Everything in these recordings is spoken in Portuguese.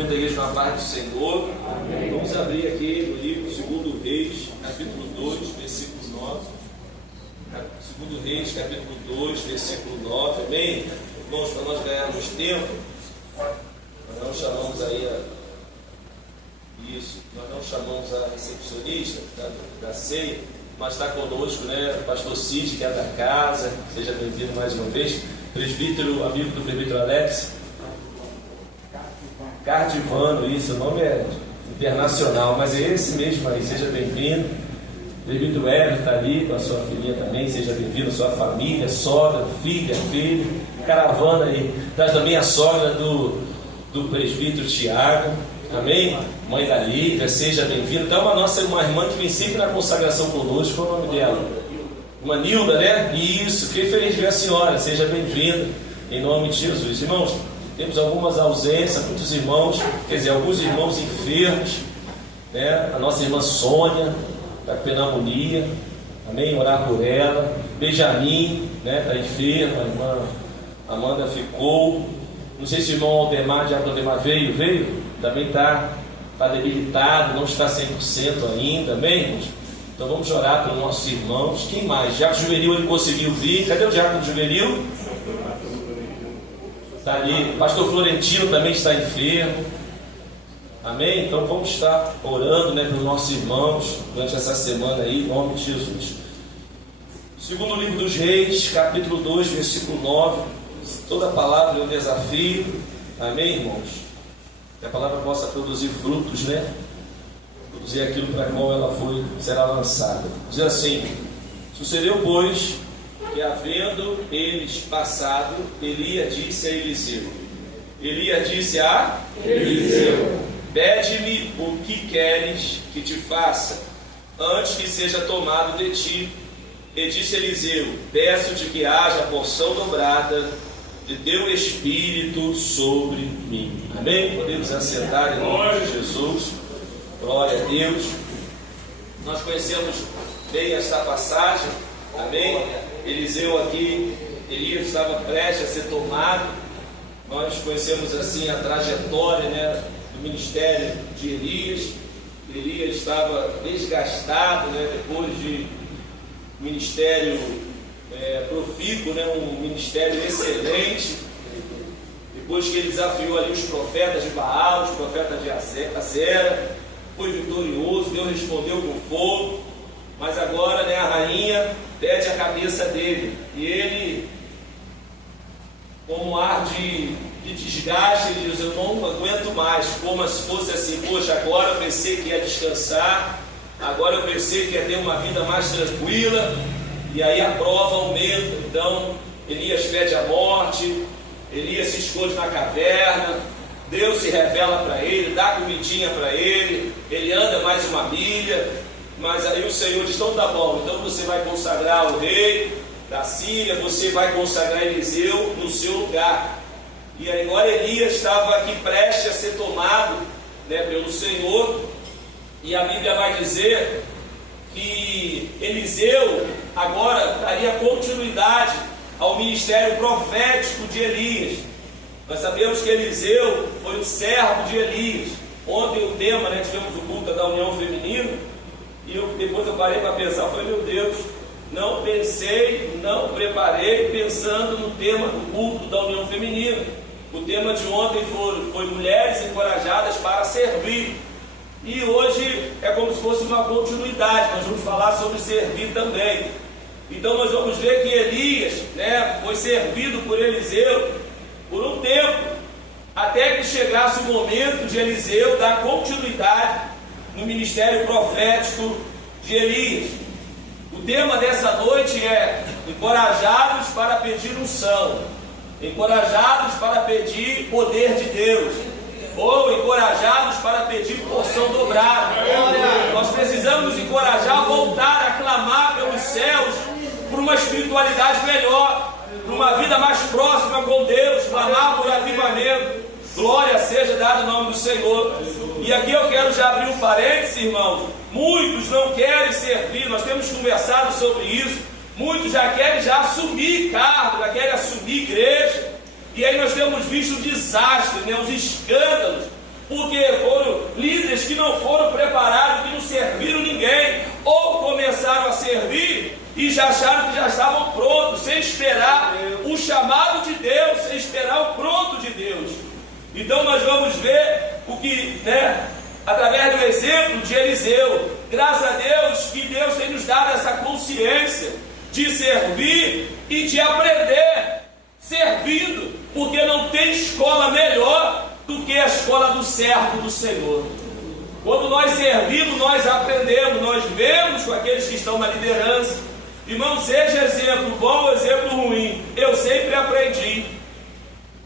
Cumprimento a igreja na paz do Senhor. Amém. Vamos abrir aqui no livro 2 Reis, capítulo 2, versículo 9. 2 Reis, capítulo 2, versículo 9. Amém? Irmãos, para nós ganharmos tempo, nós não chamamos aí nós não chamamos a recepcionista da ceia, mas está conosco, né, o pastor Cid, que é da casa. Seja bem-vindo mais uma vez. Presbítero, amigo do presbítero Alex Cardivano, isso, o nome é internacional, mas é esse mesmo aí. Seja bem-vindo. Presbítero Ever está ali com a sua filhinha também. Seja bem-vindo, sua família, sogra, filha, filho, caravana aí. Traz também a sogra do presbítero Tiago. Amém? Mãe da Lívia, seja bem-vinda. Então, uma irmã que vem sempre na consagração conosco. Qual é o nome dela? Uma Nilda, né? Isso, fiquei feliz de ver a senhora. Seja bem-vinda, em nome de Jesus. Irmãos, temos algumas ausências, muitos irmãos, quer dizer, alguns irmãos enfermos, né? A nossa irmã Sônia, está com pneumonia. Amém? Orar por ela. Benjamin, né? Está enferma. A irmã Amanda ficou. Não sei se o irmão Aldemar, Diácono Aldemar veio? Também está debilitado, não está 100% ainda, amém, irmãos? Então vamos orar pelos nossos irmãos. Quem mais? Diácono Juvenil, ele conseguiu vir. Cadê o Diácono Juvenil? Está ali. Pastor Florentino também está enfermo. Amém? Então vamos estar orando, né, pelos nossos irmãos durante essa semana aí, em nome de Jesus. Segundo livro dos Reis, capítulo 2, versículo 9. Toda a palavra é um desafio. Amém, irmãos? Que a palavra possa produzir frutos, né? Produzir aquilo para qual ela será lançada. Diz assim: sucedeu, pois, que havendo eles passado, Elias disse a Eliseu. Elias disse a Eliseu: pede-me o que queres que te faça, antes que seja tomado de ti. E disse Eliseu: peço-te que haja porção dobrada de teu Espírito sobre mim. Amém? Podemos assentar em nome de Jesus. Glória a Deus. Nós conhecemos bem esta passagem. Amém? Eliseu aqui, Elias estava prestes a ser tomado. Nós conhecemos assim a trajetória, né, do ministério de Elias. Elias estava desgastado, né, depois de ministério profícuo, né, um ministério excelente. Depois que ele desafiou ali os profetas de Baal, os profetas de Azera, foi vitorioso, Deus respondeu com fogo. Mas agora, né, a rainha pede a cabeça dele, e ele, com um ar de desgaste, ele diz: eu não aguento mais. Como se fosse assim: poxa, agora eu pensei que ia descansar, agora eu pensei que ia ter uma vida mais tranquila. E aí a prova aumenta. Então Elias pede a morte, Elias se esconde na caverna, Deus se revela para ele, dá comidinha para ele, ele anda mais uma milha, mas aí o Senhor diz: então tá bom, então você vai consagrar o rei da Síria, você vai consagrar Eliseu no seu lugar. E agora Elias estava aqui prestes a ser tomado, né, pelo Senhor, e a Bíblia vai dizer que Eliseu agora daria continuidade ao ministério profético de Elias. Nós sabemos que Eliseu foi o servo de Elias. Ontem o tema, né, tivemos o culto da união feminina, e depois eu parei para pensar, falei: meu Deus, não preparei pensando no tema do culto da união feminina. O tema de ontem foi mulheres encorajadas para servir. E hoje é como se fosse uma continuidade, nós vamos falar sobre servir também. Então nós vamos ver que Elias, né, foi servido por Eliseu por um tempo, até que chegasse o momento de Eliseu dar continuidade no ministério profético de Elias. O tema dessa noite é: encorajados para pedir unção, encorajados para pedir poder de Deus, ou encorajados para pedir porção dobrada. Nós precisamos nos encorajar a voltar a clamar pelos céus por uma espiritualidade melhor, por uma vida mais próxima com Deus, clamar por avivamento. Glória seja dada no nome do Senhor. E aqui eu quero já abrir um parênteses, irmãos. Muitos não querem servir, nós temos conversado sobre isso. Muitos já querem assumir cargo, já querem assumir igreja. E aí nós temos visto o desastre, né, os escândalos. Por não foram preparados, que não serviram ninguém, ou começaram a servir e já acharam que já estavam prontos, sem esperar o chamado de Deus, sem esperar o pronto de Deus. Então nós vamos ver o que, através do exemplo de Eliseu, graças a Deus que Deus tem nos dado essa consciência de servir e de aprender servindo, porque não tem escola melhor do que a escola do servo do Senhor. Quando nós servimos, nós aprendemos, nós vemos com aqueles que estão na liderança. Irmão, seja exemplo bom ou exemplo ruim, eu sempre aprendi.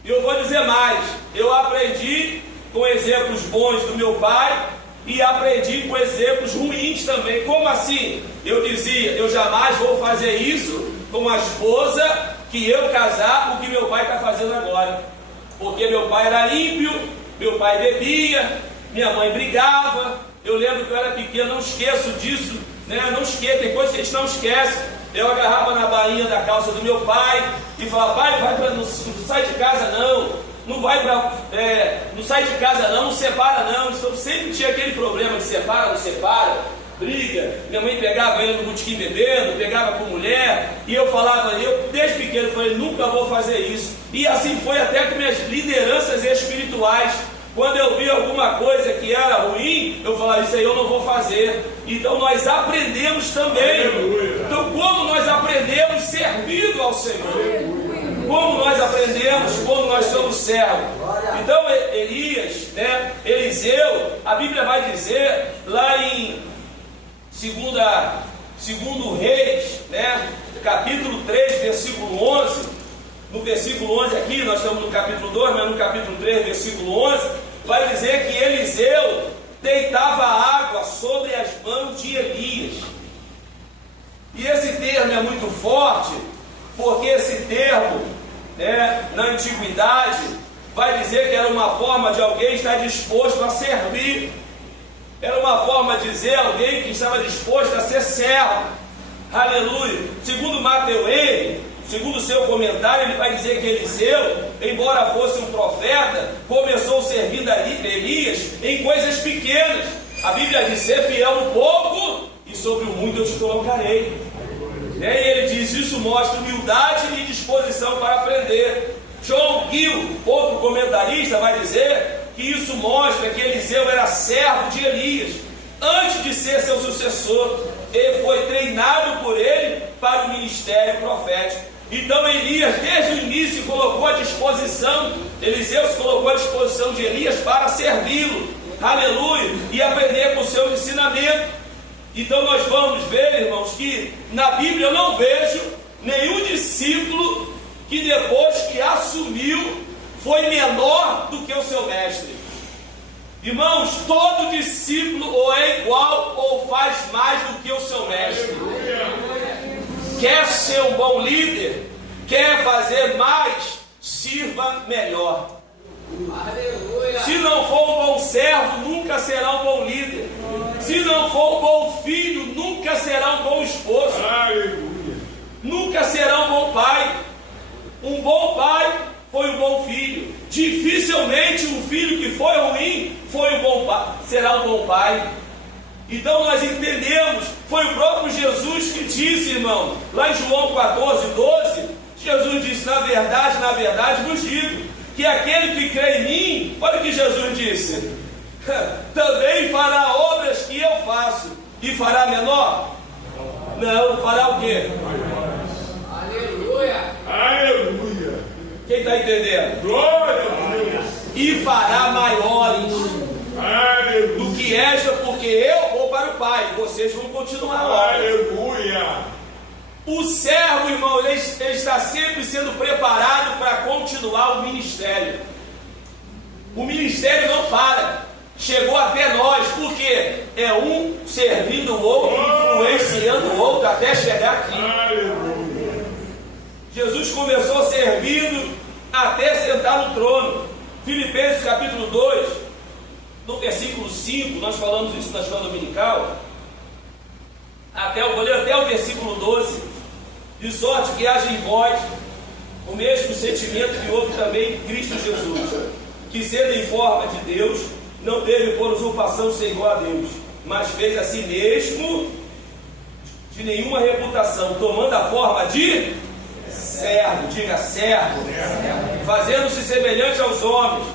E eu vou dizer mais, eu aprendi com exemplos bons do meu pai e aprendi com exemplos ruins também. Como assim? Eu dizia, eu jamais vou fazer isso com a esposa que eu casar, o que meu pai está fazendo agora. Porque meu pai era ímpio, meu pai bebia, minha mãe brigava. Eu lembro que eu era pequeno, não esqueço disso, não esqueço, tem coisas que a gente não esquece. Eu agarrava na bainha da calça do meu pai e falava: pai, não sai de casa não sai de casa não separa não. Então, sempre tinha aquele problema de separa, não separa, briga. Minha mãe pegava ele no botequim bebendo, pegava com mulher, e eu falava, eu desde pequeno falei, nunca vou fazer isso. E assim foi até com minhas lideranças espirituais. Quando eu vi alguma coisa que era ruim, eu falava, isso aí eu não vou fazer. Então nós aprendemos também. Então como nós aprendemos servindo ao Senhor? Como nós aprendemos, como nós somos servos. Então Eliseu, a Bíblia vai dizer lá em 2 Reis, capítulo 3, versículo 11. No versículo 11 aqui, nós estamos no capítulo 2, mas no capítulo 3, versículo 11, vai dizer que Eliseu deitava água sobre as mãos de Elias. E esse termo é muito forte, porque esse termo, na antiguidade, vai dizer que era uma forma de alguém estar disposto a servir. Era uma forma de dizer alguém que estava disposto a ser servo. Aleluia. Segundo Mateus, segundo o seu comentário, ele vai dizer que Eliseu, embora fosse um profeta, começou servindo Elias em coisas pequenas. A Bíblia diz, ser fiel no pouco e sobre o muito eu te colocarei. E ele diz, isso mostra humildade e disposição para aprender. John Gill, outro comentarista, vai dizer que isso mostra que Eliseu era servo de Elias. Antes de ser seu sucessor, ele foi treinado por ele para o ministério profético. Então Elias, desde o início, colocou à disposição, Eliseu se colocou à disposição de Elias para servi-lo, aleluia, e aprender com o seu ensinamento. Então nós vamos ver, irmãos, que na Bíblia eu não vejo nenhum discípulo que depois que assumiu, foi menor do que o seu mestre. Irmãos, todo discípulo ou é igual ou faz mais do que o seu mestre. Quer ser um bom líder, quer fazer mais, sirva melhor. Se não for um bom servo, nunca será um bom líder. Se não for um bom filho, nunca será um bom esposo. Nunca será um bom pai. Um bom pai foi um bom filho. Dificilmente um filho que foi ruim foi um bom pai, será um bom pai. Então nós entendemos, foi o próprio Jesus que disse, irmão, lá em João 14:12, Jesus disse, na verdade vos digo, que aquele que crê em mim, olha o que Jesus disse, também fará obras que eu faço, e fará menor? Não, fará o quê? Aleluia! Aleluia! Quem está entendendo? Glória a Deus! E fará maiores do que esta, porque eu vou para o Pai, vocês vão continuar lá. Aleluia! O servo, irmão, ele está sempre sendo preparado para continuar o ministério. O ministério não para. Chegou até nós, porque é um servindo o outro, influenciando o outro até chegar aqui. Aleluia. Jesus começou servindo até sentar no trono. Filipenses capítulo 2, no versículo 5, nós falamos isso na escola dominical. Eu vou ler até o versículo 12. De sorte que haja em vós o mesmo sentimento que houve também em Cristo Jesus, que sendo em forma de Deus, não teve por usurpação ser igual a Deus, mas fez a si mesmo de nenhuma reputação, tomando a forma de servo, diga servo, fazendo-se semelhante aos homens,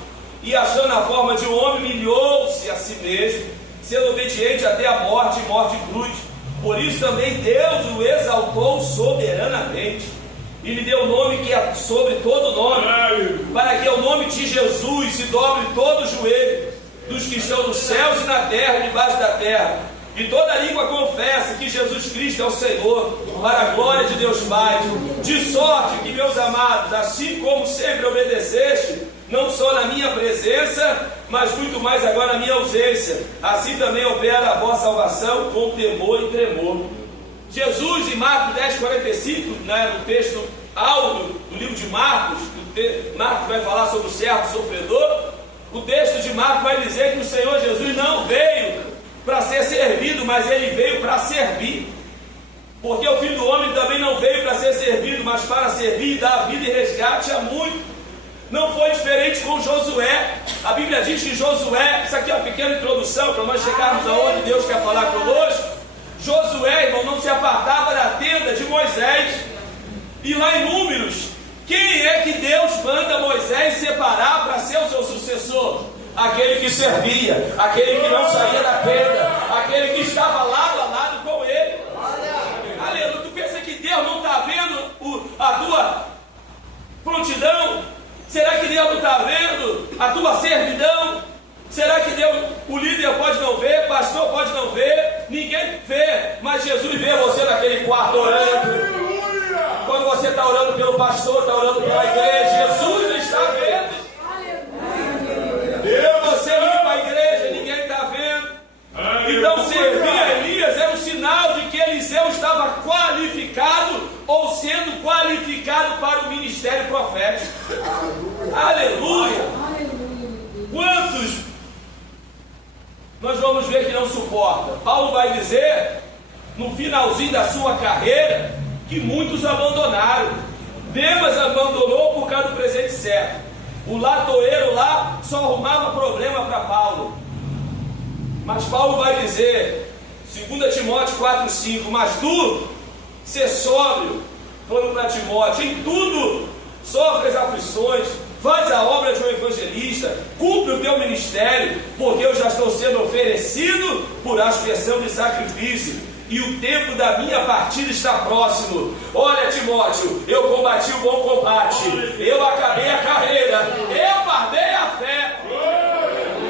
e achando a forma de um homem, humilhou-se a si mesmo, sendo obediente até a morte, e morte de cruz. Por isso também Deus o exaltou soberanamente, e lhe deu o nome que é sobre todo nome, para que ao nome de Jesus se dobre todo o joelho, dos que estão nos céus e na terra e debaixo da terra, e toda língua confessa que Jesus Cristo é o Senhor, para a glória de Deus Pai. De sorte que, meus amados, assim como sempre obedeceste, não só na minha presença, mas muito mais agora na minha ausência, assim também opera a vossa salvação com temor e tremor. Jesus, em Marcos 10,45, no texto áudio do livro de Marcos, Marcos vai falar sobre o servo sofredor. O texto de Marcos vai dizer que o Senhor Jesus não veio para ser servido, mas ele veio para servir, porque o Filho do Homem também não veio para ser servido, mas para servir e dar vida e resgate a muito. Não foi diferente com Josué. A Bíblia diz que Josué, isso aqui é uma pequena introdução para nós chegarmos aonde Deus quer falar conosco. Josué, irmão, não se apartava da tenda de Moisés. E lá em Números, quem é que Deus manda Moisés separar para ser o seu sucessor? Aquele que servia, aquele que não saía da tenda, aquele que estava lado a lado com ele. Aleluia. Tu pensa que Deus não está vendo a tua prontidão? Será que Deus não está vendo a tua servidão? Será que Deus, o líder pode não ver, o pastor pode não ver, ninguém vê, mas Jesus vê você naquele quarto orando. Quando você está orando pelo pastor, está orando pela igreja, Jesus está vendo. Você limpa a igreja, ninguém está vendo. Então servir a Elias era um sinal de que Eliseu estava qualificado ou sendo qualificado para o ministério profético. Aleluia! Quantos nós vamos ver que não suporta? Paulo vai dizer no finalzinho da sua carreira que muitos abandonaram. Demas abandonou por causa do presente certo. O latoeiro lá só arrumava problema para Paulo. Mas Paulo vai dizer, 2 Timóteo 4,5, mas tu, ser sóbrio, falando para Timóteo, em tudo sofre as aflições, faz a obra de um evangelista, cumpre o teu ministério, porque eu já estou sendo oferecido por aspersão de sacrifício, e o tempo da minha partida está próximo. Olha, Timóteo, eu combati o bom combate, eu acabei a carreira, eu guardei a fé.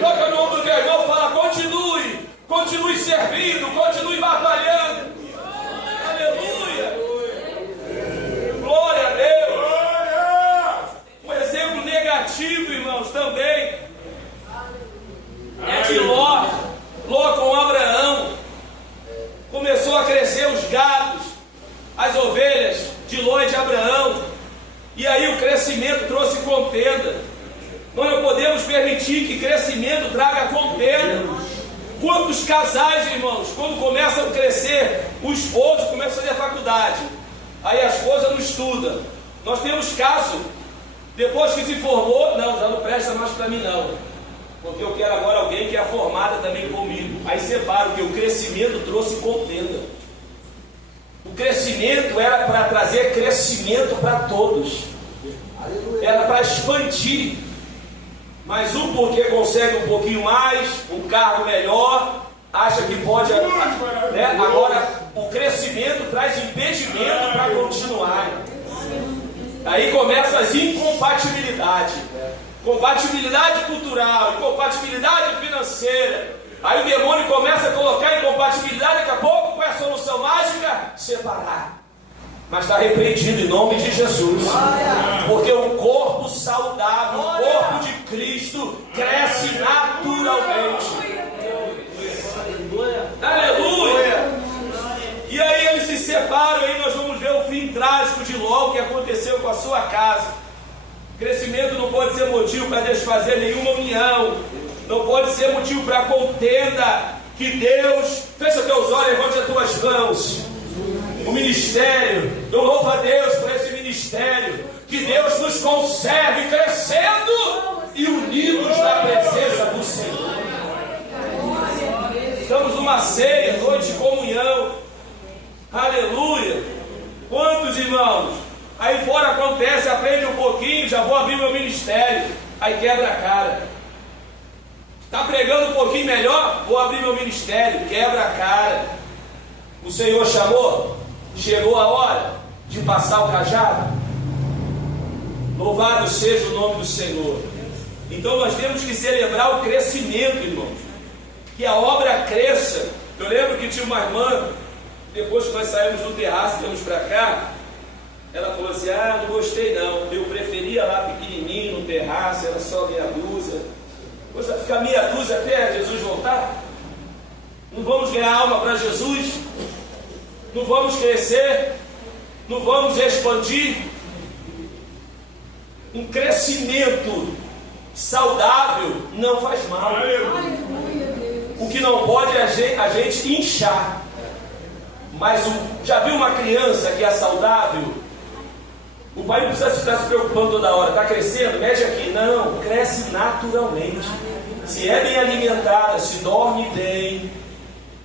Toca no ombro do teu irmão, fala, continue servindo, continue batalhando. Aleluia. Glória a Deus. Um exemplo negativo, irmãos, também é de Ló. Ló com Abraão. Começou a crescer os gados, as ovelhas de Ló e de Abraão, e aí o crescimento trouxe contenda. Nós não podemos permitir que crescimento traga contenda. Quantos casais, irmãos, quando começam a crescer, o esposo começa a fazer a faculdade, aí a esposa não estuda. Nós temos caso, depois que se formou, não, já não presta mais para mim não, porque eu quero agora alguém que é formada também comigo. Aí separa, porque o crescimento trouxe contenda. O crescimento era para trazer crescimento para todos, era para expandir. Mas um porque consegue um pouquinho mais, um carro melhor, acha que pode, né? Agora o crescimento traz impedimento para continuar. Aí começam as incompatibilidades. Compatibilidade cultural, incompatibilidade financeira. Aí o demônio começa a colocar incompatibilidade, daqui a pouco qual é a solução mágica? Separar. Mas está repreendido em nome de Jesus. Porque o corpo saudável, o corpo de Cristo, cresce naturalmente. Aleluia! E aí eles se separam, aí nós vamos ver o fim trágico de Ló, o que aconteceu com a sua casa. Crescimento não pode ser motivo para desfazer nenhuma união, não pode ser motivo para contenda. Que Deus, fecha teus olhos, levante as tuas mãos. O ministério, eu louvo a Deus por esse ministério. Que Deus nos conserve crescendo e unidos na presença do Senhor. uma ceia, noite de comunhão. Aleluia! Quantos irmãos? Aí fora acontece, aprende um pouquinho, já vou abrir meu ministério. Aí quebra a cara. Está pregando um pouquinho melhor? Vou abrir meu ministério. Quebra a cara. O Senhor chamou? Chegou a hora de passar o cajado? Louvado seja o nome do Senhor. Então nós temos que celebrar o crescimento, irmão. Que a obra cresça. Eu lembro que tinha uma irmã, depois que nós saímos do terraço, viemos para cá, ela falou assim: não gostei não, eu preferia lá pequenininho no terraço, era só meia dúzia. Depois vai ficar meia dúzia até Jesus voltar? Não vamos ganhar alma para Jesus? Não vamos crescer? Não vamos expandir? Um crescimento saudável não faz mal. O que não pode é a gente inchar. Mas já viu uma criança que é saudável? O pai não precisa ficar se preocupando toda hora. Está crescendo? Mede aqui. Não, cresce naturalmente. Se é bem alimentada, se dorme bem,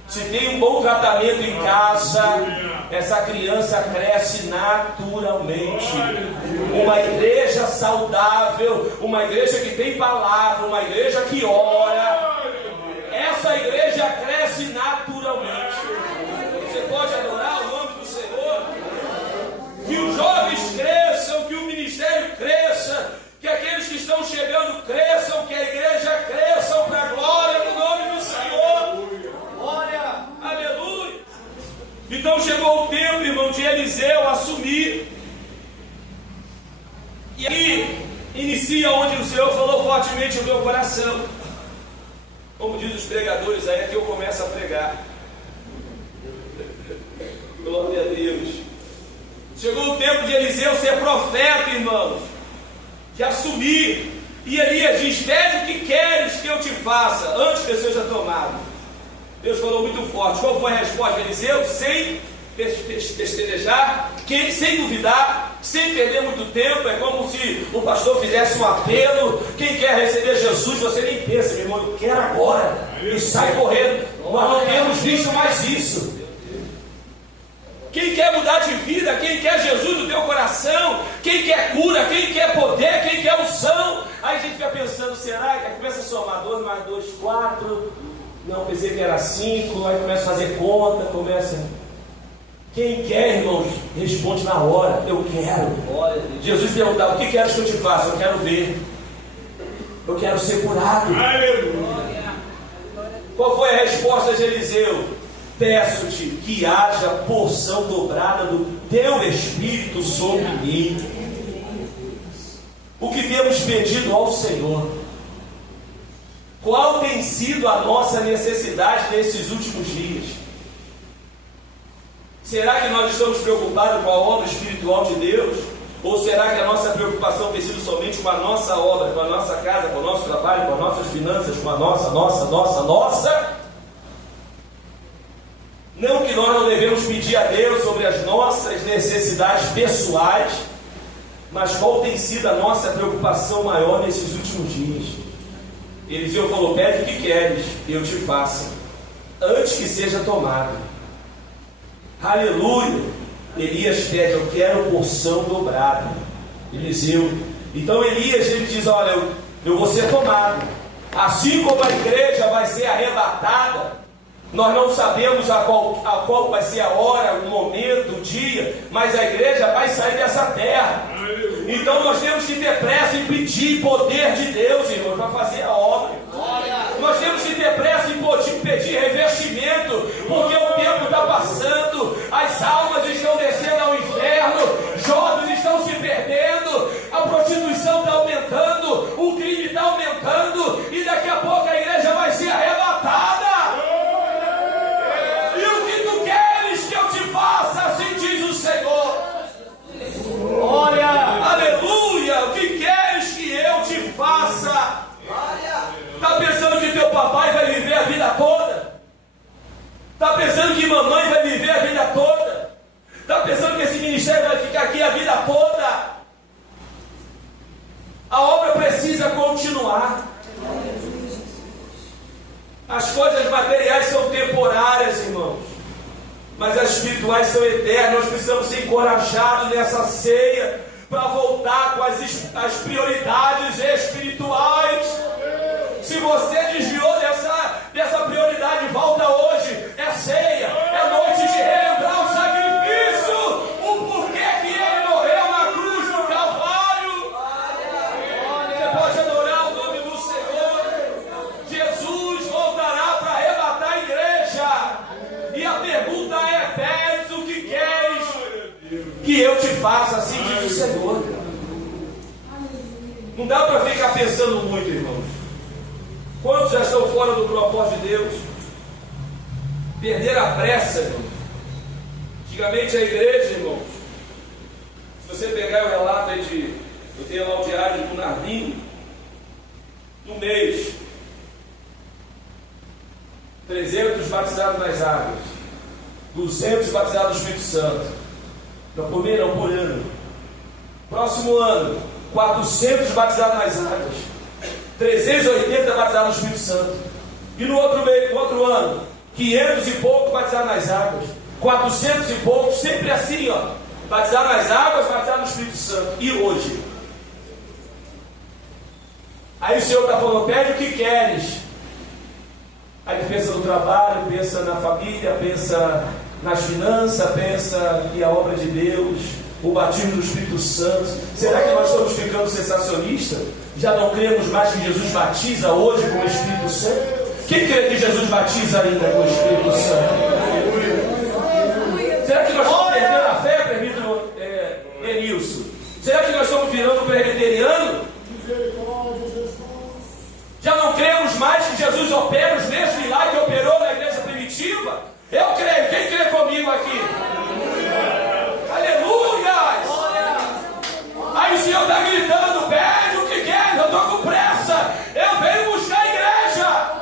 se tem um bom tratamento em casa, essa criança cresce naturalmente. Uma igreja saudável, uma igreja que tem palavra, uma igreja que ora, essa igreja cresce naturalmente. Você pode adorar o nome do Senhor? Que os jovens cresçam, que o ministério cresça, que aqueles que estão chegando cresçam, que a igreja cresça para a glória do nome do Senhor. Glória, aleluia. Então chegou o tempo, irmão, de Eliseu assumir. E aí inicia onde o Senhor falou fortemente no meu coração. Como diz os pregadores, aí é que eu começo a pregar. Glória a Deus. Chegou o tempo de Eliseu ser profeta, irmãos, de assumir. E Elias diz: pede o que queres que eu te faça, antes que eu seja tomado. Deus falou muito forte. Qual foi a resposta de Eliseu? Sem pestanejar, sem duvidar, sem perder muito tempo. É como se o pastor fizesse um apelo: quem quer receber Jesus, você nem pensa, meu irmão, eu quero agora, e sai correndo. Nós não temos visto mais isso. Quem quer mudar de vida, quem quer Jesus no teu coração, quem quer cura, quem quer poder, quem quer unção. Aí a gente fica pensando: será? Aí começa a somar 2 mais 2, 4. Não, pensei que era 5. Aí começa a fazer conta, começa. Quem quer, irmãos, responde na hora: eu quero. Jesus perguntava: o que queres que eu te faça? Eu quero ver. Eu quero ser curado. Qual foi a resposta de Eliseu? Peço-te que haja porção dobrada do teu Espírito sobre mim. O que temos pedido ao Senhor? Qual tem sido a nossa necessidade nesses últimos dias? Será que nós estamos preocupados com a obra espiritual de Deus? Ou será que a nossa preocupação tem sido somente com a nossa obra, com a nossa casa, com o nosso trabalho, com as nossas finanças, com a nossa? Não que nós não devemos pedir a Deus sobre as nossas necessidades pessoais, mas qual tem sido a nossa preocupação maior nesses últimos dias? Eliseu falou: pede o que queres, eu te faço, antes que seja tomado. Aleluia. Elias pede: eu quero porção dobrada. Eliseu. Então Elias, ele diz: olha, eu vou ser tomado. Assim como a igreja vai ser arrebatada, nós não sabemos a qual vai ser a hora, o momento, o dia, mas a igreja vai sair dessa terra. Então nós temos que ter pressa em pedir poder de Deus, irmão, para fazer a obra. Nós temos que ter pressa em pedir revestimento, porque o tempo está passando, as almas estão descendo ao inferno, jovens estão se perdendo, a prostituição está aumentando, o crime está aumentando, e daqui a pouco a igreja vai ser arrebatada. Assim diz o Senhor. Glória, aleluia. O que queres que eu te faça? Glória. As coisas materiais são temporárias, irmãos, mas as espirituais são eternas. Nós precisamos ser encorajados nessa ceia para voltar com as prioridades espirituais. Se você desviou dessa prioridade, volta hoje. É ceia, é noite de relembrar o sacrifício, o porquê que ele morreu na cruz do Calvário. Você pode adorar o nome do Senhor. Jesus voltará para arrebatar a igreja. E a pergunta é: pedes o que queres que eu te faça? Assim diz o Senhor. Não dá para ficar pensando muito, irmãos. Quantos já estão fora do propósito de Deus? Perderam a pressa, irmãos. Antigamente a igreja, irmãos, se você pegar o relato aí eu tenho lá o diário de Bernardinho, no mês, 300 batizados nas águas, 200 batizados no Espírito Santo. Não por mês, não, por ano. Próximo ano, 400 batizados nas águas, 380 batizados no Espírito Santo. E no outro ano, 500 e pouco batizados nas águas, 400 e poucos, sempre assim, ó, batizado nas águas, batizado no Espírito Santo. E hoje? Aí o Senhor está falando: pede o que queres. Aí tu pensa no trabalho, pensa na família, pensa nas finanças, pensa em a obra de Deus, o batismo do Espírito Santo. Será que nós estamos ficando sensacionistas? Já não cremos mais que Jesus batiza hoje com o Espírito Santo? Quem crê que Jesus batiza ainda com o Espírito Santo? Será que nós estamos perdendo a fé, presbítero Enilson? Será que nós estamos virando presbiteriano? Já não cremos mais que Jesus opera os mesmos milagres que operou na igreja primitiva? Eu creio. Quem crê comigo aqui? Aleluia! Aí o Senhor está gritando: pede o que quer, eu estou com pressa, eu venho buscar a igreja.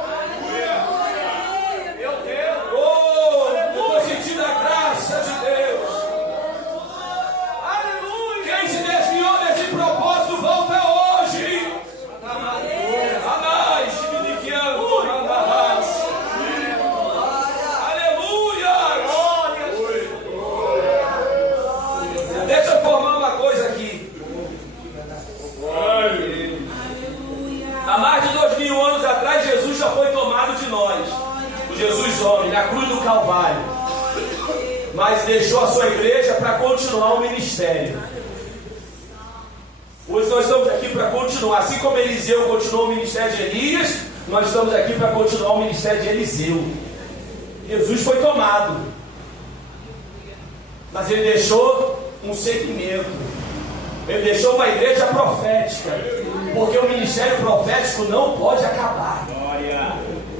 Meu Deus! Oh, eu estou sentindo a graça de Deus. Aleluia! Quem se desviou desse propósito, volta hoje. Deixa eu formar uma coisa aqui. Há mais de 2000 anos atrás, Jesus já foi tomado de nós, o Jesus homem, na cruz do Calvário, mas deixou a sua igreja para continuar o ministério. Hoje nós estamos aqui para continuar. Assim como Eliseu continuou o ministério de Elias, nós estamos aqui para continuar o ministério de Eliseu. Jesus foi tomado, mas ele deixou um segmento. Ele deixou uma igreja profética, porque o ministério profético não pode acabar.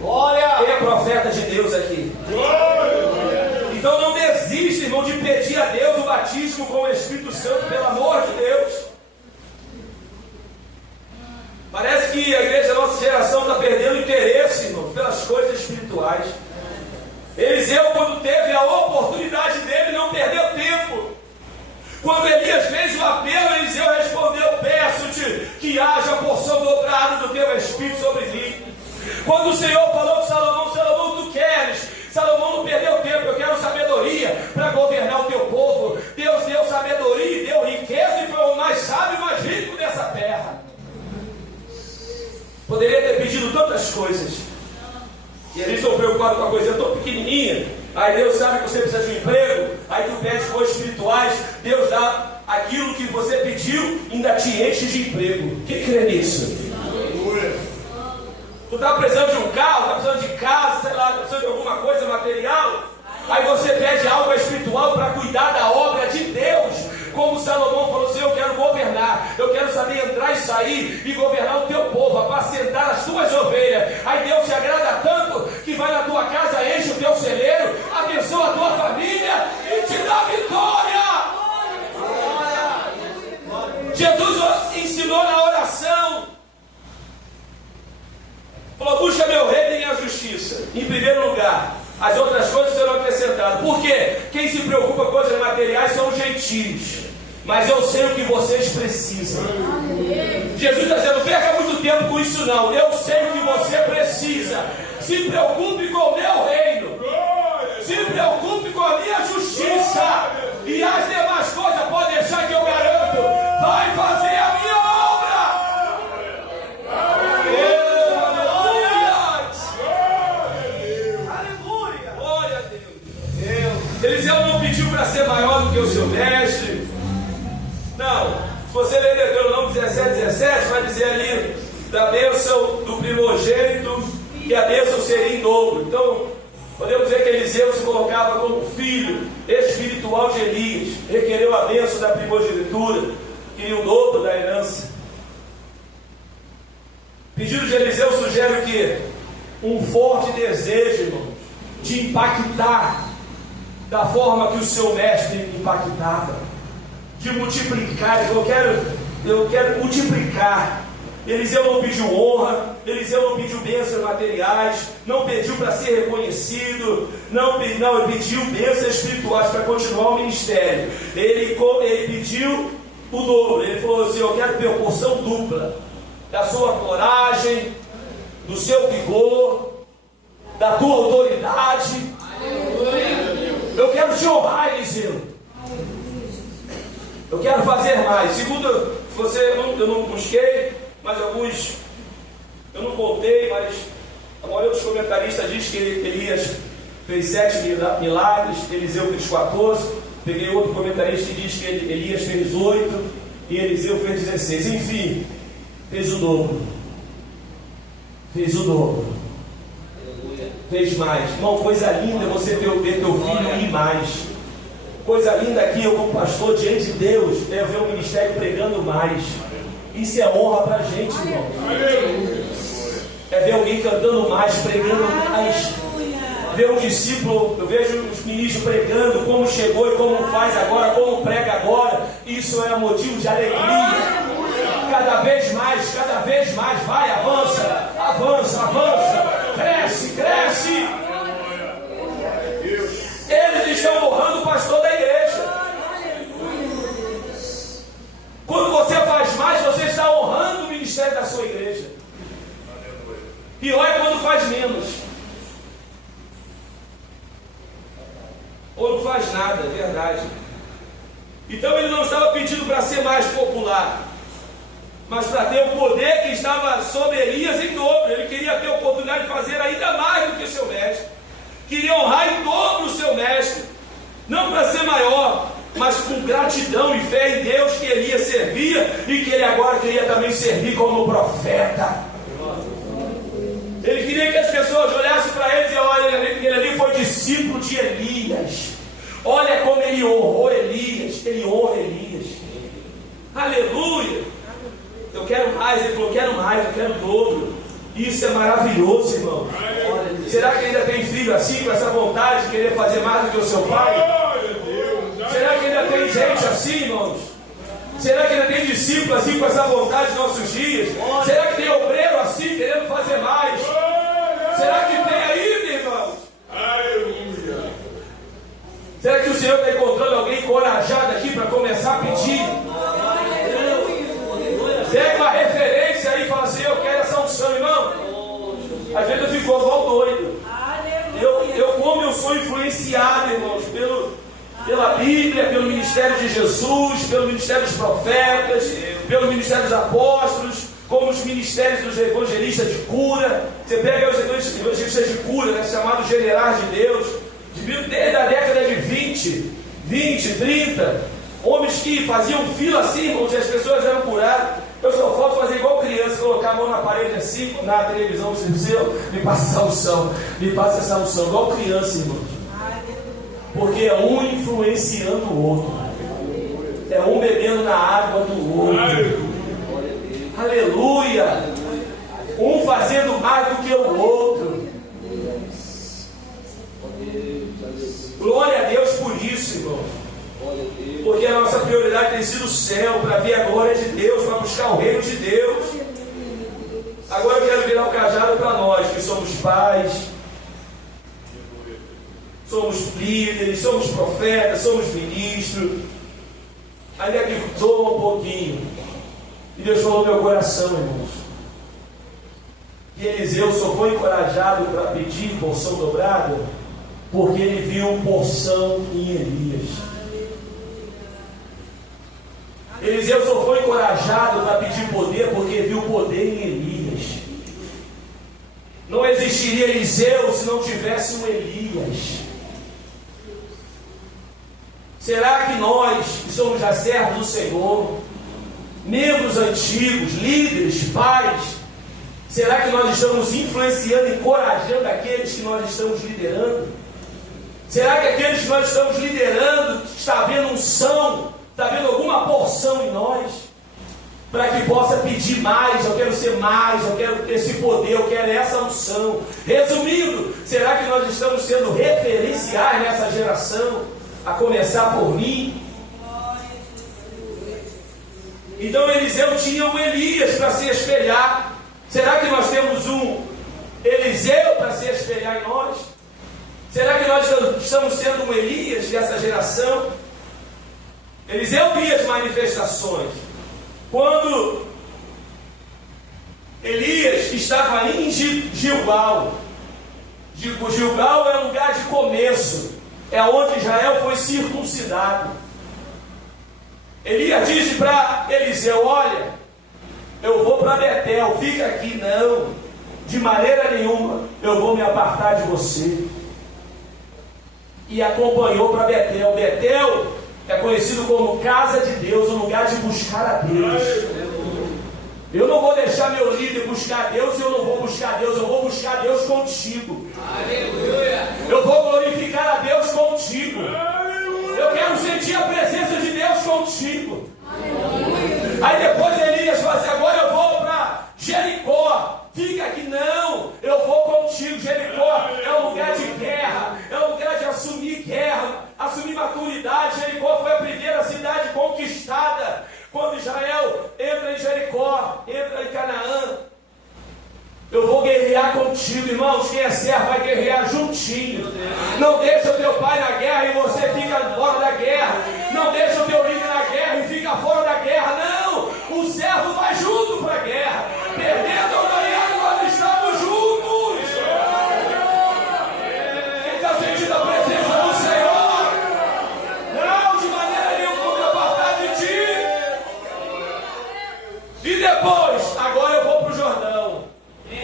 Glória! Quem é profeta de Deus aqui? Glória! Então não desista, irmão, de pedir a Deus o batismo com o Espírito Santo, pelo amor de Deus. Parece que a igreja da nossa geração está perdendo interesse, irmão, pelas coisas espirituais. Eliseu, quando teve a oportunidade dele, não perdeu tempo. Quando Elias fez o apelo, Eliseu respondeu: peço-te que haja porção dobrada do teu Espírito sobre mim. Quando o Senhor falou com Salomão: Salomão, tu queres? Salomão não perdeu tempo. Eu quero sabedoria para governar o teu povo. Deus deu sabedoria e deu riqueza, e foi o mais sábio e mais rico dessa terra. Poderia ter pedido tantas coisas, e a gente não preocupado com a coisa tão pequenininha. Aí Deus sabe que você precisa de um emprego, aí tu pede coisas espirituais, Deus dá aquilo que você pediu, ainda te enche de emprego. Quem crê nisso? Tu está precisando de um carro, está precisando de casa, sei lá, está precisando de alguma coisa material, aí você pede algo espiritual para cuidar da obra de Deus. Como Salomão falou assim: eu quero governar, eu quero saber entrar e sair e governar o teu povo, apacentar as tuas ovelhas. Aí Deus se agrada tanto que vai na tua casa, enche o teu celeiro, abençoa a tua família e te dá vitória. Jesus ensinou na oração, falou: busca meu reino e minha justiça em primeiro lugar, as outras coisas serão acrescentadas. Por quê? Quem se preocupa com coisas materiais são os gentios, mas eu sei o que vocês precisam. Jesus está dizendo: não perca muito tempo com isso não. Eu sei o que você precisa. Se preocupe com o meu reino. Se preocupe com a minha justiça. E as demais coisas pode deixar que eu garanto. Vai fazer a minha obra. Aleluia. Glória a Deus. Eliseu não pediu para ser maior do que o seu mestre. Não. Se você ler Deuteronômio 17, vai dizer ali da bênção do primogênito, que a bênção seria em dobro. Então, podemos dizer que Eliseu se colocava como filho espiritual de Elias, requereu a bênção da primogenitura, queria o dobro da herança. O pedido de Eliseu sugere o quê? Um forte desejo, irmãos, de impactar da forma que o seu mestre impactava, de multiplicar. Eu quero multiplicar. Eliseu não pediu honra, Eliseu não pediu bênçãos materiais, não pediu para ser reconhecido, não, ele pediu bênçãos espirituais para continuar o ministério. Ele pediu o dobro, ele falou assim: eu quero ter uma porção dupla da sua coragem, do seu vigor, da tua autoridade. Eu quero te honrar, Eliseu. Eu quero fazer mais. Segundo, eu não busquei, mas alguns, eu não contei, mas a maioria dos comentaristas diz que Elias fez 7 milagres, Eliseu fez 14. Peguei outro comentarista que diz que Elias fez 8 e Eliseu fez 16. Enfim, fez o dobro. Fez o dobro. Fez mais. Irmão, coisa linda você ver teu filho ir mais. Coisa linda aqui, eu como pastor diante de Deus, é ver o ministério pregando mais. Isso é honra para a gente, irmão. É ver alguém cantando mais, pregando mais. Ver um discípulo, eu vejo os ministros pregando, como chegou e como faz agora, como prega agora. Isso é motivo de alegria. Cada vez mais, vai, avança, cresce. Eles estão honrando o pastor da igreja. Quando você faz mais, você está honrando o ministério da sua igreja. Pior é quando faz menos. Ou não faz nada, é verdade. Então ele não estava pedindo para ser mais popular, mas para ter o poder que estava sobre Elias em dobro. Ele queria ter a oportunidade de fazer ainda mais do que o seu mestre. Queria honrar em dobro o seu mestre. Não para ser maior, mas com gratidão e fé em Deus que Elias servia e que ele agora queria também servir como profeta. Ele queria que as pessoas olhassem para ele e diziam: olha, ele ali foi discípulo de Elias. Olha como ele honrou Elias. Ele honra Elias. Aleluia. Eu quero mais. Ele falou: quero mais, eu quero o dobro. Isso é maravilhoso, irmão. Será que ainda tem filho assim, com essa vontade de querer fazer mais do que o seu pai? Será que ainda tem gente assim, irmãos? Será que ainda tem discípulo assim, com essa vontade nos nossos dias? Será que tem obreiro assim, querendo fazer mais? Será que tem ainda, irmãos? Será que o Senhor está encontrando alguém encorajado aqui para começar a pedir? Pega uma referência aí e fala assim: eu quero essa unção, irmão. Às vezes eu fico igual doido. Como eu sou influenciado, irmãos, pela Bíblia, pelo ministério de Jesus, pelo ministério dos profetas, pelo ministério dos apóstolos, como os ministérios dos evangelistas de cura. Você pega os evangelistas de cura, né, chamados generais de Deus, desde a década de 20, 30, homens que faziam fila assim, irmãos, e as pessoas eram curadas. Eu só falta fazer igual criança, colocar a mão na parede assim, na televisão, me passa essa unção, igual criança, irmãos. Porque é um influenciando o outro, é um bebendo na água do outro. Aleluia! Um fazendo mais do que o outro. Glória a Deus por isso, irmão. Porque a nossa prioridade tem sido o céu, para ver a glória de Deus, para buscar o reino de Deus. Agora eu quero virar o cajado para nós, que somos pais, somos líderes, somos profetas, somos ministros. Ainda que doa um pouquinho. E Deus falou no meu coração, irmãos, que Eliseu só foi encorajado para pedir porção dobrada porque ele viu porção em Elias. Eliseu só foi encorajado para pedir poder porque viu poder em Elias. Não existiria Eliseu se não tivesse um Elias. Será que nós, que somos já servos do Senhor, membros antigos, líderes, pais, será que nós estamos influenciando, encorajando aqueles que nós estamos liderando? Será que aqueles que nós estamos liderando está vendo unção, está vendo alguma porção em nós? Para que possa pedir mais, eu quero ser mais, eu quero ter esse poder, eu quero essa unção. Resumindo, será que nós estamos sendo referenciais nessa geração? A começar por mim? Então Eliseu tinha um Elias para se espelhar. Será que nós temos um Eliseu para se espelhar em nós? Será que nós estamos sendo um Elias dessa geração? Eliseu via as manifestações. Quando Elias estava em Gilgal. Gilgal é um lugar de começo. É onde Israel foi circuncidado. Elias disse para Eliseu: olha, eu vou para Betel, fica aqui. Não, de maneira nenhuma eu vou me apartar de você. E acompanhou para Betel. Betel é conhecido como casa de Deus, um lugar de buscar a Deus. Eu não vou deixar meu líder buscar Deus, eu não vou buscar Deus, eu vou buscar Deus contigo. Aleluia. Eu vou glorificar a Deus contigo. Aleluia. Eu quero sentir a presença de Deus contigo. Aleluia. Aí depois Elias fala assim: agora eu vou para Jericó. Fica aqui. Não, eu vou contigo. Jericó é um lugar de guerra, é um lugar de assumir guerra, assumir maturidade. Jericó foi a primeira cidade conquistada. Quando Israel entra em Jericó, entra em Canaã. Eu vou guerrear contigo, irmãos. Quem é servo vai guerrear juntinho. Não deixa o teu pai na guerra e você fica fora da guerra. Não deixa o teu líder na guerra e fica fora da guerra. Não, o servo vai junto para a guerra. Perdendo ou ganhando, nós estamos juntos. Quem está sentindo a presença do Senhor? Não, de maneira nenhuma vou me apartar de ti. E depois, agora eu vou para o Jordão.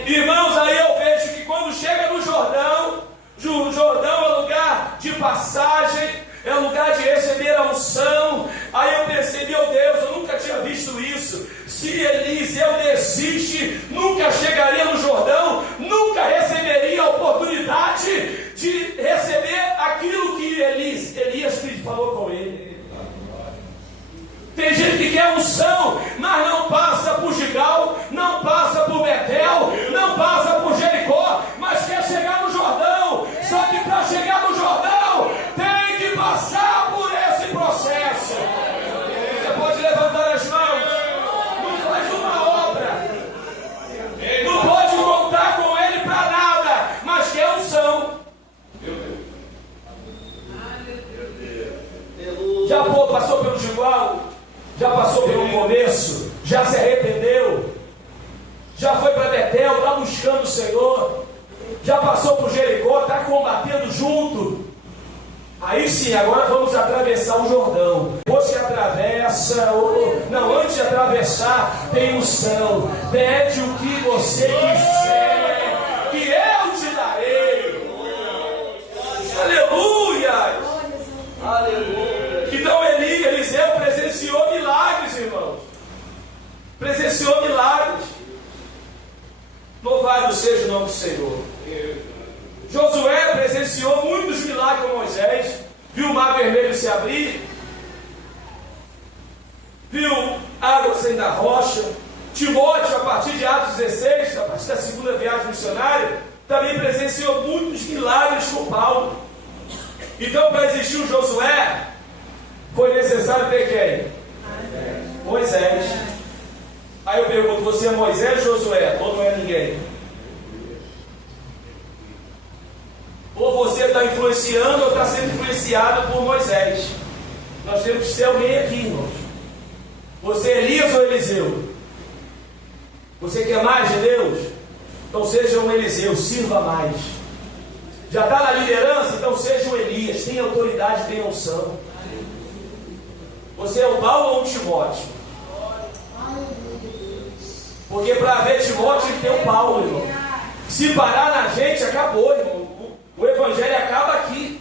Irmãos, aí eu vejo que quando chega no Jordão, o Jordão é lugar de passagem, é lugar de receber a unção. Aí eu pensei: meu Deus, eu nunca tinha visto isso. Se Eliseu desiste, nunca chegaria no Jordão, nunca receberia a oportunidade de receber aquilo que Elias falou com ele. Tem gente que quer unção, mas não passa por Gilgal, não passa por Betel, não passa por Jericó, mas quer chegar no Jordão. Só que para chegar no Jordão, tem que passar por esse processo. Você pode levantar as mãos. Não faz uma obra, não pode contar com ele para nada, mas quer unção. Já passou pelo Gilgal? Já passou pelo começo? Já se arrependeu? Já foi para Betel? Está buscando o Senhor? Já passou por Jericó? Está combatendo junto? Aí sim, agora vamos atravessar o Jordão. Depois que atravessa, antes de atravessar, tem unção. Pede o que você quiser, que eu te darei. Aleluia! Aleluia! Então Eliseu presenciou milagres, irmãos. Presenciou milagres. Louvado seja o nome do Senhor. Josué presenciou muitos milagres com Moisés. Viu o mar vermelho se abrir. Viu água saindo da rocha. Timóteo, a partir de Atos 16, a partir da segunda viagem missionária, também presenciou muitos milagres com Paulo. Então, para existir o Josué, foi necessário ter quem? Moisés. Aí eu pergunto: você é Moisés, Josué, ou não é ninguém? Ou você está influenciando ou está sendo influenciado por Moisés? Nós temos que ser alguém aqui, irmãos. Você é Elias ou Eliseu? Você quer mais de Deus? Então seja um Eliseu, sirva mais. Já está na liderança? Então seja um Elias, tenha autoridade, tenha unção. Você é o Paulo ou um Timóteo? Porque para haver Timóteo tem que ter um Paulo, irmão. Se parar na gente, acabou, irmão. O evangelho acaba aqui.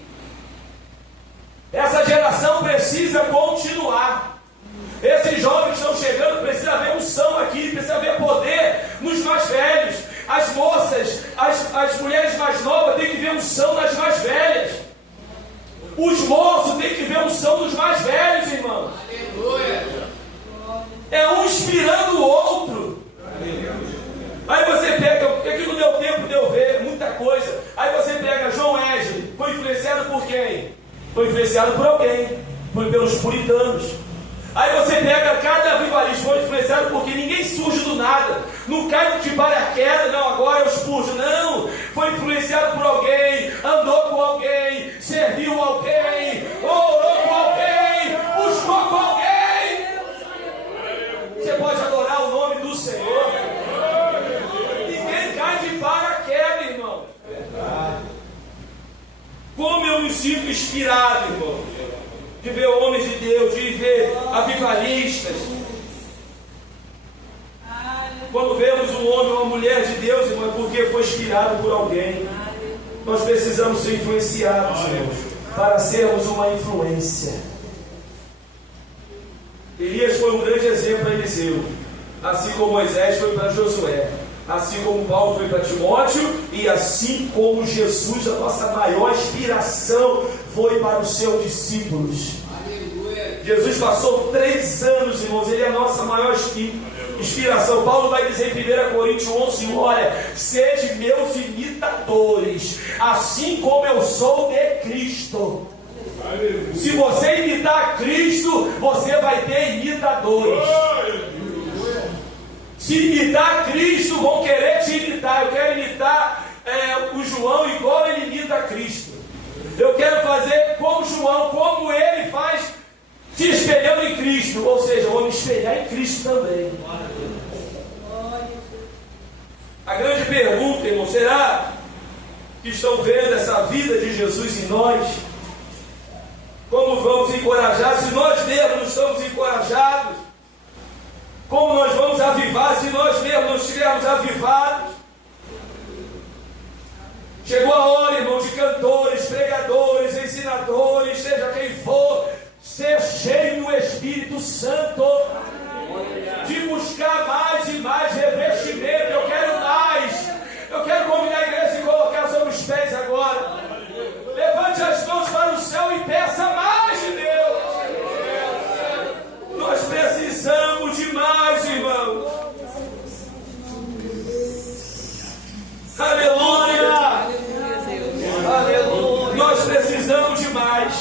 Essa geração precisa continuar. Esses jovens que estão chegando, precisa haver unção aqui, precisa haver poder nos mais velhos. As moças, as mulheres mais novas têm que ver unção nas mais velhas. Os moços têm que ver unção nos mais velhos, irmão. É um inspirando o outro. Aí você pega, aqui não deu tempo de eu ver muita coisa. Aí você pega João Wesley, foi influenciado por quem? Foi influenciado por alguém, foi pelos puritanos. Aí você pega cada avivalista, foi influenciado porque ninguém surge do nada, não cai de paraquedas, não, agora eu expulso, não, foi influenciado por alguém, andou com alguém, serviu alguém, orou com alguém, buscou com alguém. Você pode adorar o nome do Senhor. Ninguém cai de paraquedas, irmão. Como eu me sinto inspirado, irmão, de ver homens de Deus, de ver avivalistas. Quando vemos um homem ou uma mulher de Deus, irmão, é porque foi inspirado por alguém. Nós precisamos ser influenciados, irmãos, para sermos uma influência. Elias foi um grande exemplo para Eliseu, assim como Moisés foi para Josué, assim como Paulo foi para Timóteo, e assim como Jesus, a nossa maior inspiração, foi para os seus discípulos. Aleluia. Jesus passou 3 anos, irmãos, ele é a nossa maior inspiração. Paulo vai dizer em 1 Coríntios 11, olha, sede meus imitadores, assim como eu sou de Cristo. Aleluia. Se você imitar Cristo, você vai ter imitadores. Se imitar Cristo, vão querer te imitar. Eu quero imitar o João igual ele imita Cristo. Eu quero fazer como João, como ele faz, se espelhando em Cristo. Ou seja, eu vou me espelhar em Cristo também. A grande pergunta, irmão, será que estão vendo essa vida de Jesus em nós? Como vamos encorajar? Se nós mesmos não estamos encorajados, como nós vamos avivar se nós mesmos não estivermos avivados? Chegou a hora, irmão, de cantores, pregadores, ensinadores, seja quem for, ser cheio do Espírito Santo, de buscar mais e mais revestimento. Eu quero mais. Eu quero convidar a igreja a se colocar sobre os pés agora. Levante as mãos para o céu e peça mais de Deus. Nós precisamos de mais, irmãos. Aleluia! Aleluia! Nós precisamos de mais.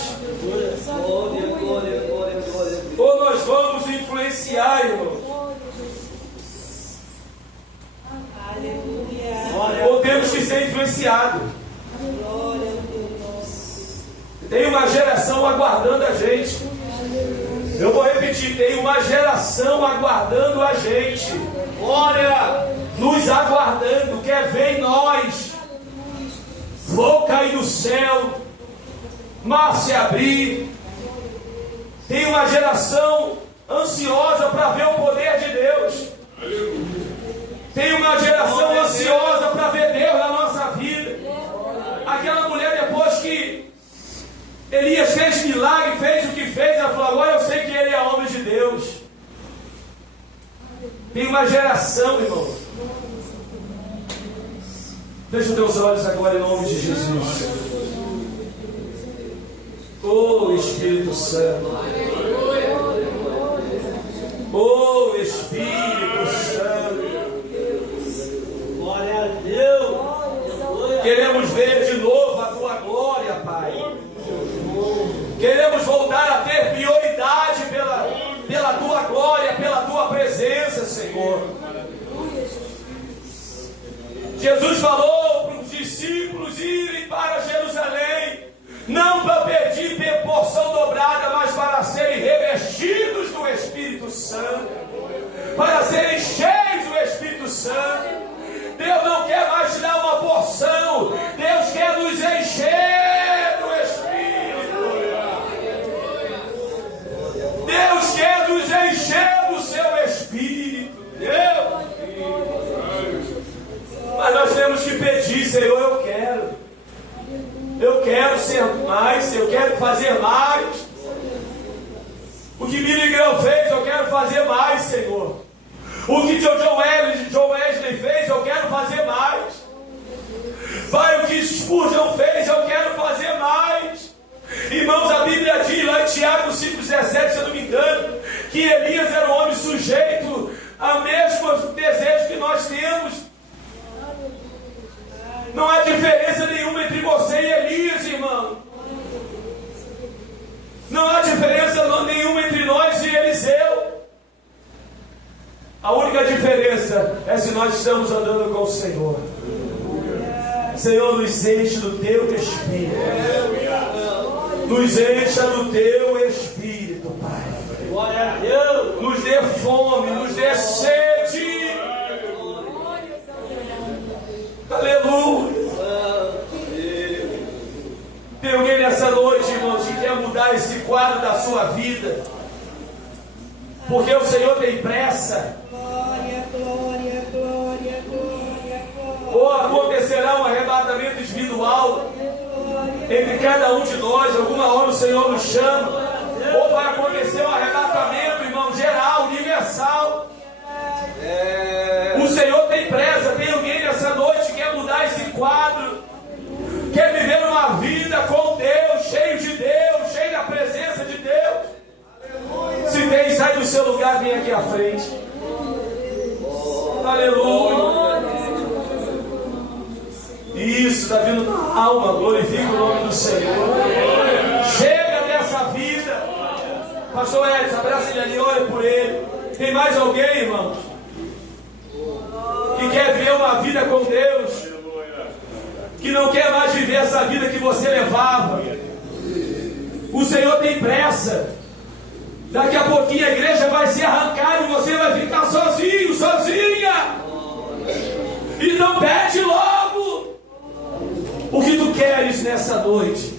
Ou nós vamos influenciar, irmãos. Ou temos que ser influenciados. Tem uma geração aguardando a gente. Eu vou repetir, tem uma geração aguardando a gente. Glória! Nos aguardando, quer ver em nós. Vou cair do céu, mar se abrir. Tem uma geração ansiosa para ver o poder de Deus. Tem uma geração ansiosa para ver Deus na nossa vida. Aquela mulher, depois que Elias fez milagre, fez o que fez, ela falou, agora eu sei que ele é homem de Deus. Tem uma geração, irmão. Fecha os teus olhos agora em nome de Jesus. Oh Espírito Santo. Oh Espírito Santo. Glória a Deus. Queremos ver de novo a tua glória, Pai. Queremos voltar a ter prioridade pela tua glória, pela tua presença, Senhor. Jesus falou para os discípulos irem para Jerusalém, não para pedir porção dobrada, mas para serem revestidos do Espírito Santo, para serem cheios do Espírito Santo. Deus não quer porção. Deus quer nos encher do Espírito. Deus quer nos encher do seu Espírito. Mas nós temos que pedir, Senhor, eu quero ser mais, eu quero fazer mais. O que Billy Graham fez, eu quero fazer mais, Senhor. O que John Wesley fez, eu quero fazer mais. Pai, o que Spurgeon fez, eu quero fazer mais. Irmãos, a Bíblia diz lá em Tiago 5,17, se eu não me engano, que Elias era um homem sujeito ao mesmo desejo que nós temos. Não há diferença nenhuma entre você e Elias, irmão. Não há diferença nenhuma entre nós e Eliseu. A única diferença é se nós estamos andando com o Senhor. Senhor, nos enche do teu Espírito. Nos encha do teu Espírito, Pai. Glória a Deus. Nos dê fome, nos dê sede. Aleluia. Tem alguém nessa noite, irmãos, que quer mudar esse quadro da sua vida? Porque o Senhor tem pressa. Ou acontecerá um arrebatamento individual entre cada um de nós. Alguma hora o Senhor nos chama. Ou vai acontecer um arrebatamento, irmão, geral, universal. O Senhor tem pressa. Tem alguém nessa noite que quer mudar esse quadro? Quer viver uma vida com Deus, cheio de Deus, cheio da presença de Deus? Se tem, sai do seu lugar, vem aqui à frente. Aleluia. Isso, está vindo na alma, glorifica o nome do Senhor. Chega dessa vida. Pastor Edson, abraça ele ali, olha por ele. Tem mais alguém, irmãos, que quer viver uma vida com Deus? Que não quer mais viver essa vida que você levava? O Senhor tem pressa. Daqui a pouquinho a igreja vai se arrancar e você vai ficar sozinho, sozinha. Então pede logo o que tu queres nessa noite.